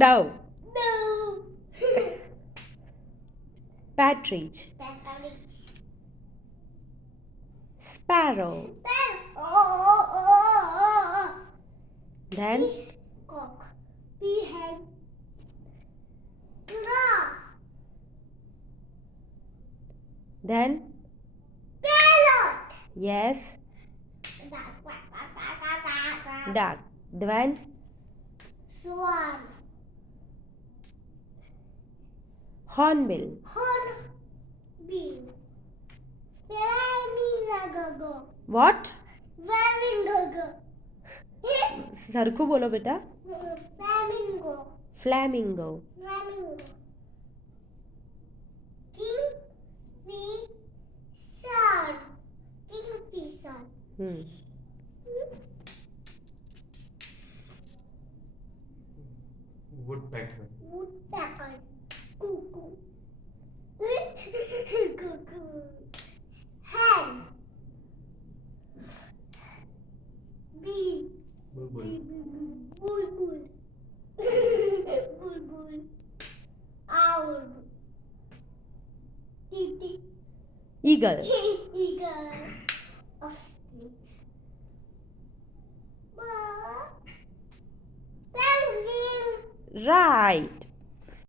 Dove. No. Partridge. Sparrow. Then Cock. Peahen. Giraffe. then Parrot. yes, duck. Then Swan. hornbill. Hornbill. Flamingo. What? Flamingo. सरखू बोलो बेटा. Flamingo. Flamingo. Flamingo. Kingfisher. Kingfisher. Hmm. Woodpecker. Woodpecker. Cuckoo. Cuckoo. Hen. Bee. Bulbul. Bulbul. Bulbul. Owl. Titi. Eagle. Eagle. Ostrich. Penguin. Right.